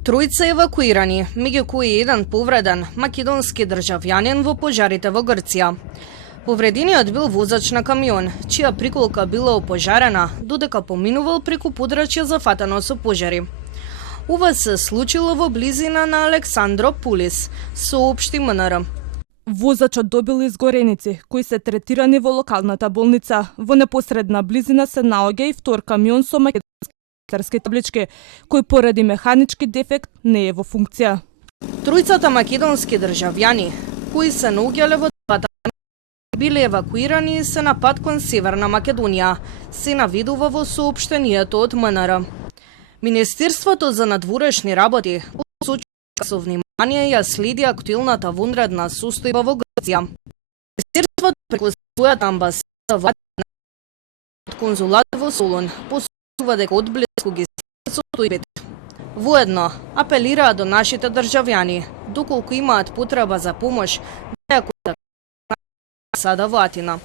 Тројца евакуирани, меѓу кои еден повреден македонски државјанин во пожарите во Грција. Повредениот бил возач на камион, чија приколка била опожарена, додека поминувал преку подрачје зафатено со пожари. Ова се случило во близина на Александрополис, соопшти МНР. Возачот добил изгореници, кои се третирани во локалната болница. Во непосредна близина се наоѓа и втор камион со македонски таблички, кој поради механички дефект не е во функција. Тројцата македонски државјани, кои се наоѓале во двата, биле евакуирани и се на пат кон Северна Македонија, се наведува во соопштението од МНР. Министерството за надворешни работи посочува со внимание ја следи актуелната вонредна состојба во Грција. Министерството преку својата амбасада во конзулат во Солун посочува дека одблиску ги следи состојбите. Воедно апелираат до нашите државјани, доколку имаат потреба за помош, да ја контактираат амбасада во Атина.